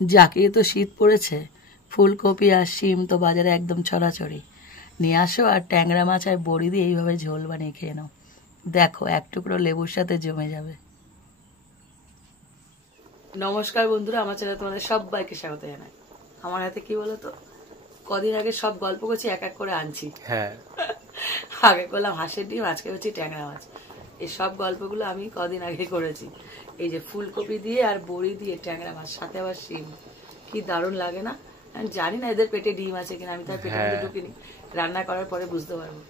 যাকে তো শীত পড়েছে, ফুলকপি আর শিম তো বাজারে একদম ছড়াছড়ি। নিয়ে আসো আর ট্যাংরা মাছ আর বড়ি দিয়ে এইভাবে ঝোল বানিয়ে খেয়ে নাও। দেখো এক টুকরো লেবুর সাথে জমে যাবে। নমস্কার বন্ধুরা, আমার চ্যানেলে তোমাদের সবাইকে স্বাগত জানাই। আমার হাতে কি বলতো, কদিন আগে সব গল্প করছি, এক এক করে আনছি। হ্যাঁ, আগে করলাম হাঁসের ডিম, আজকে হচ্ছে ট্যাংরা মাছ। এই সব গল্পগুলো আমি কদিন আগে করেছি। এই যে ফুলকপি দিয়ে আর বড়ি দিয়ে ট্যাংরা মাছ, সাথে আবার শিম, কি দারুণ লাগে না? আমি জানি না এদের পেটে ডিম আছে কিনা, আমি তার পেটের মধ্যে ঢুকিনি। রান্না করার পরে বুঝতে পারবো।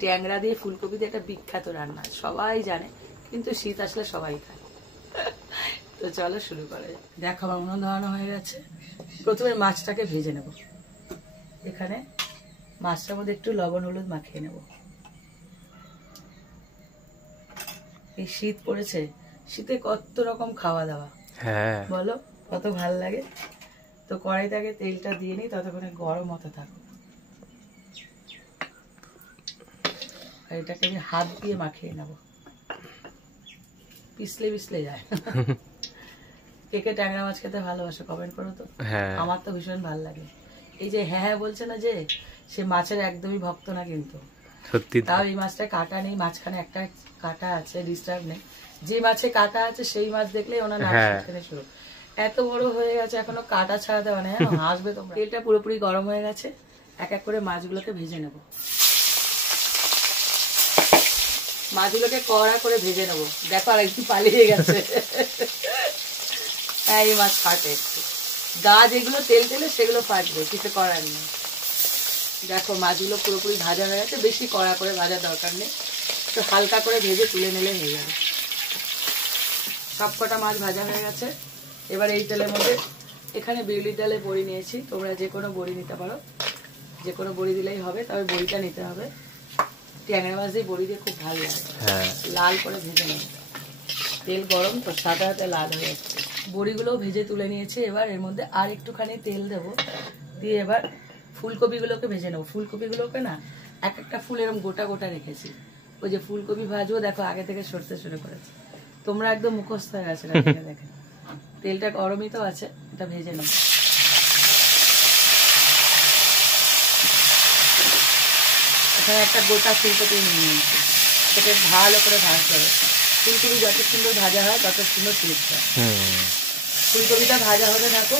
ট্যাংরা দিয়ে ফুলকপি দিয়ে একটা বিখ্যাত রান্না, সবাই জানে, কিন্তু শীত আসলে সবাই খায়। তো চলো শুরু করা যায়। দেখো আমার উনুন ধরানো হয়ে গেছে। প্রথমে মাছটাকে ভেজে নেব। এখানে মাছটার মধ্যে একটু লবণ হলুদ মাখিয়ে নেব। এই শীত পড়েছে, শীতে কত রকম খাওয়া দাওয়া, হ্যাঁ বলো, কত ভাল লাগে। তো কড়াইটাকে তেলটা দিয়ে নিই, ততক্ষণে গরম হতে থাকো। আর এটাকে আমি হাত দিয়ে মাখিয়ে নেব, পিছলে পিছলে যায়। কে কে ট্যাংরা মাছ খেতে ভালোবাসে কমেন্ট করো তো। আমার তো ভীষণ ভালো লাগে। এই যে হ্যাঁ হ্যাঁ বলছে না, যে সে মাছের একদমই ভক্ত না, কিন্তু সত্যি তাও এই মাছটা কাটা নেই, মাঝখানে একটা কাটা আছে, ডিস্টার্ব নেই। যে মাছে কাটা আছে সেই মাছ দেখলেই ওনার নাক ছিটকানো শুরু। এত বড় হয়ে গেছে, এখনো কাটা ছাড়াতে মানে হাসবে তোমরা। তেলটা পুরোপুরি গরম হয়ে গেছে, এক এক করে মাছগুলোকে ভেজে নেব। মাছগুলোকে কড়া করে ভেজে নেবো। দেখো আর একটু পালিয়ে গেছে। হ্যাঁ, এই মাছ ফাটে একটু, গা যেগুলো তেল তেলে সেগুলো ফাটবে, কিছু করার নেই। দেখো মাছগুলো পুরোপুরি ভাজা হয়ে গেছে, বেশি কড়া করে ভাজার দরকার নেই, তো হালকা করে ভেজে তুলে নিলে হয়ে যাবে। সব কটা মাছ ভাজা হয়ে গেছে। এবার এই তেলের মধ্যে এখানে বিউলির ডালের বড়ি নিয়েছি, তোমরা যে কোনো বড়ি নিতে পারো, যে কোনো বড়ি দিলেই হবে, তবে বড়িটা নিতে হবে। ট্যাংরা মাছ দিয়ে বড়ি দিয়ে খুব ভালো লাগে। লাল করে ভেজে নেব, তেল গরম তো সাদা হাতে লাল হয়ে যাচ্ছে। বড়িগুলোও ভেজে তুলে নিয়েছি। এবার এর মধ্যে আর একটুখানি তেল দেবো, দিয়ে এবার ফুলকপিগুলোকে ভেজে নেবো। ফুলকপিগুলোকে না এক একটা ফুল এরকম গোটা গোটা রেখেছি। ওই যে ফুলকপি ভাজবো, দেখো আগে থেকে সরতে শুরু করেছে। তোমরা একদম মুখস্থ হয়ে গেছে দেখে। তেলটা গরমই তো আছে, এটা ভেজে নেব। এখানে একটা গোটা ফুলকপি নিয়ে নিয়েছি, সেটা ভালো করে ভাজতে হবে। ফুলকপি যত সুন্দর ভাজা হয় তত সুন্দর টেস্ট হয়। ফুলকপিটা ভাজা হতে থাকো,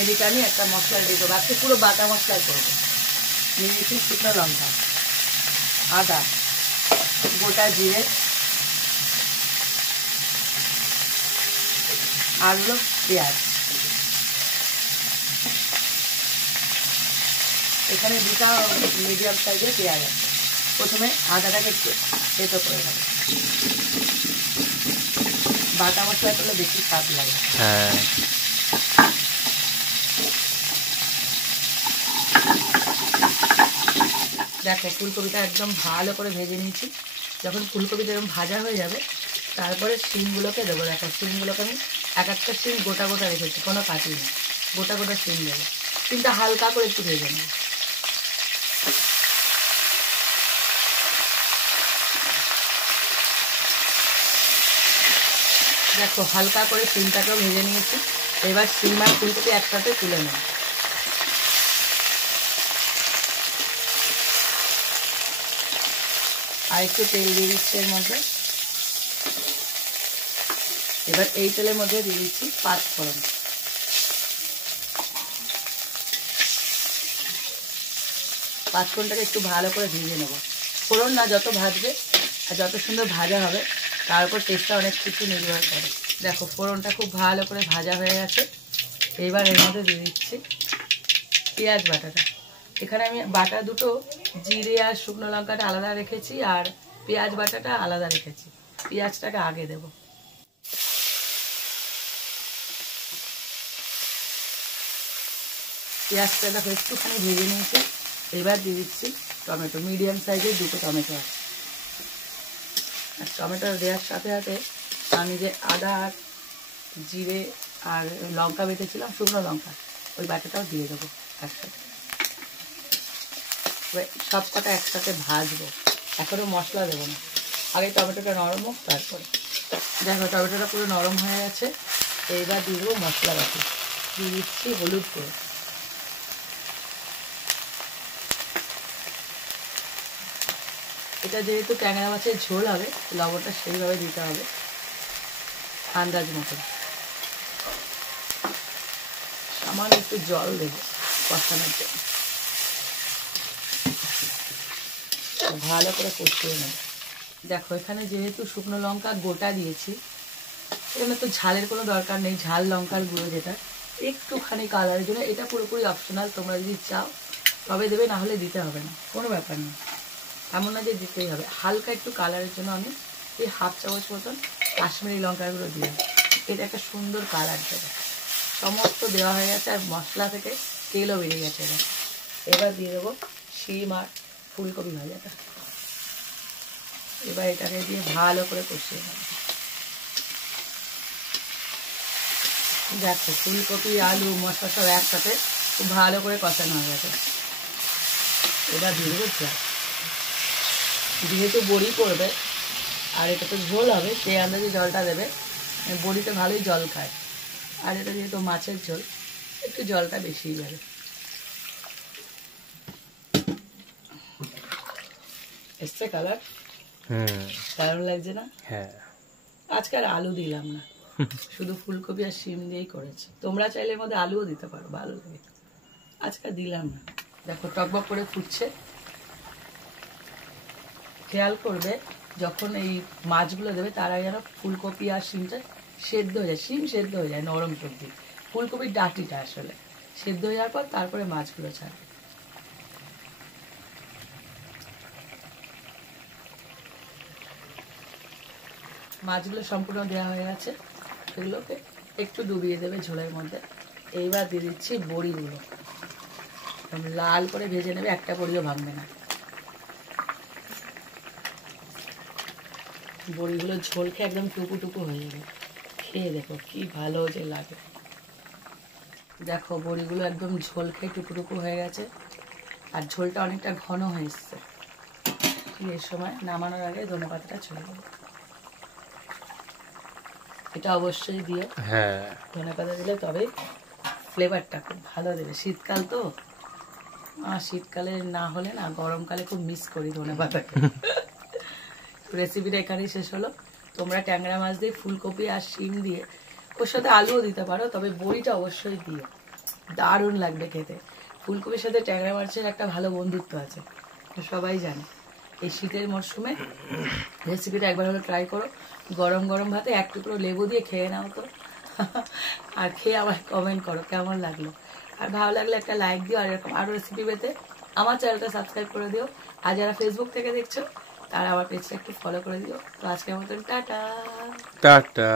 এদিকে আমি একটা মশলা দিয়ে দেবো। আজকে পুরো বাটা মশলাই করবো। নিয়ে নিয়েছি শুকনো লঙ্কা, আদা, গোটা জিরে, আর হলো পেঁয়াজ। এখানে দুটা মিডিয়াম সাইজের পেঁয়াজ আছে। প্রথমে আদাটাকে একটু তেতো করে নেব। বাটা মশলা করলে বেশি স্বাদ লাগে। দেখো ফুলকপিটা একদম ভালো করে ভেজে নিয়েছি। যখন ফুলকপিটা এরকম ভাজা হয়ে যাবে, তারপরে শিমগুলোকে দেবো। দেখো শিমগুলোকে আমি এক একটা শিম গোটা গোটা রেখেছি, কোনো কাটিনি, গোটা গোটা শিম দেবো। শিমটা হালকা করে একটু ভেজে নেব। দেখো হালকা করে শিমটাকেও ভেজে নিয়েছি। এবার শিম আর ফুলকপি একসাথে তুলে নেব। আর একটু তেল দিয়ে দিচ্ছি এর মধ্যে। এবার এই তেলের মধ্যে দিয়ে দিচ্ছি পাঁচ ফোড়ন। পাঁচ ফোড়নটাকে একটু ভালো করে ভেজে নেব। ফোড়ন না যত ভাজবে আর যত সুন্দর ভাজা হবে, তার উপর টেস্টটা অনেক কিছু নির্ভর করে। দেখো ফোড়নটা খুব ভালো করে ভাজা হয়ে গেছে। এবার এর মধ্যে দিয়ে দিচ্ছি পেঁয়াজ বাটাটা। এখানে আমি বাটা দুটো, জিরে আর শুকনো লঙ্কাটা আলাদা রেখেছি, আর পেঁয়াজ বাটাটা আলাদা রেখেছি। পেঁয়াজটাকে আগে দেব। পেঁয়াজটা দেখো একটুখানি ভেজে নিয়েছি। এবার দিয়ে দিচ্ছি টমেটো, মিডিয়াম সাইজের দুটো টমেটো আছে। আর টমেটো দেওয়ার সাথে সাথে আমি যে আদা আর জিরে আর লঙ্কা বেটেছিলাম, শুকনো লঙ্কা, ওই বাটাটাও দিয়ে দেবো একসাথে। সব কটা একসাথে ভাজবো, এখনও মশলা দেবো না, আগে টমেটোটা নরম হোক তারপরে। দেখো টমেটোটা পুরো নরম হয়ে গেছে। এইবার দিয়ে দেবো মশলা বাটি। দিয়ে দিচ্ছি হলুদ গুঁড়ো, এটা যেহেতু ট্যাংরা মাছের ঝোল হবে লবণটা সেইভাবে দিতে হবে আন্দাজ মতো। সামান্য একটু জল দেবো কষানোর জন্য, ভালো করে কষিয়ে নেব। দেখো এখানে যেহেতু শুকনো লঙ্কা গোটা দিয়েছি, এখানে তো ঝালের কোনো দরকার নেই, ঝাল লঙ্কার গুঁড়ো যেটা একটুখানি কালারের জন্য, এটা পুরোপুরি অপশনাল, তোমরা যদি চাও তবে দেবে, না হলে দিতে হবে না, কোনো ব্যাপার নেই, এমন না যে দিতেই হবে। হালকা একটু কালারের জন্য আমি এই 1/2 চামচ মতন কাশ্মীরি লঙ্কার গুঁড়ো দিলাম, এটা একটা সুন্দর কালার দেবে। সমস্ত দেওয়া হয়ে গেছে আর মশলা থেকে তেলও বেরিয়ে গেছে। এবার দিয়ে দেবো শিম আর ফুলকপি ভাজাটা, এবার এটাকে দিয়ে ভালো করে কষিয়ে নেব। দেখো ফুলকপি আলু মশলা সব একসাথে খুব ভালো করে কষানো হয়ে গেছে। এবার দিয়ে দেবো জল, যেহেতু বড়ি পড়বে আর এটা তো ঝোল হবে সেই আন্দাজে জলটা দেবে, বড়িতে ভালোই জল খায়, আর এটা যেহেতু মাছের ঝোল একটু জলটা বেশিই যাবে। এসছে কালার, দারুণ লাগছে না? হ্যাঁ, আজকে আর আলু দিলাম না, শুধু ফুলকপি আর শিম দিয়েই করেছি, তোমরা চাইলে এর মধ্যে আলুও দিতে পারো, ভালো লাগে, আজকে দিলাম না। দেখো টকবক করে ফুটছে, খেয়াল করবে যখন এই মাছগুলো দেবে তার আগে যেন ফুলকপি আর শিমটা সেদ্ধ হয়ে যায়, শিম সেদ্ধ হয়ে যায় নরম সবজি, ফুলকপির ডাঁটিটা আসলে সেদ্ধ হয়ে যাওয়ার পর তারপরে মাছগুলো ছাড়বে। মাছগুলো সম্পূর্ণ দেওয়া হয়ে গেছে, এগুলোকে একটু ডুবিয়ে দেবে ঝোলের মধ্যে। এইবার দিয়ে দিচ্ছি বড়িগুলো, লাল করে ভেজে নেবে, একটা বড়িও ভাঙবে না। বড়িগুলো ঝোল খেয়ে একদম টুকু টুকু হয়ে যাবে, খেয়ে দেখো কি ভালো যে লাগে। দেখো বড়িগুলো একদম ঝোল খেয়ে টুকু টুকু হয়ে গেছে আর ঝোলটা অনেকটা ঘন হয়ে এসছে। এর সময় নামানোর আগে ধনেপাতাটা ছড়ে দেবো, এটা অবশ্যই দিও, হ্যাঁ ধনেপাতা দিলে তবেই ফ্লেভারটা খুব ভালো দেবে। শীতকাল তো, আর শীতকালে না হলে না গরমকালে খুব মিস করি ধনেপাতাকে। রেসিপিটা এখানেই শেষ হলো। তোমরা ট্যাংরা মাছ দিয়ে ফুলকপি আর শিম দিয়ে, ওর সাথে আলুও দিতে পারো, তবে বড়িটা অবশ্যই দিও, দারুণ লাগবে খেতে। ফুলকপির সাথে ট্যাংরা মাছের একটা ভালো বন্ধুত্ব আছে, সবাই জানে। এই শীতের মরশুমে রেসিপিটা একবার হলো ট্রাই করো, গরম গরম ভাতে এক টুকরো লেবু দিয়ে খেয়ে নাও তো, আর খেয়ে আবার কমেন্ট করো কেমন লাগলো। আর ভালো লাগলে একটা লাইক দিও, আর এরকম আরও রেসিপি পেতে আমার চ্যানেলটা সাবস্ক্রাইব করে দিও। আর যারা ফেসবুক থেকে দেখছো তারা আমার পেজটা একটু ফলো করে দিও। তো আজকের মতন টাটা টাটা।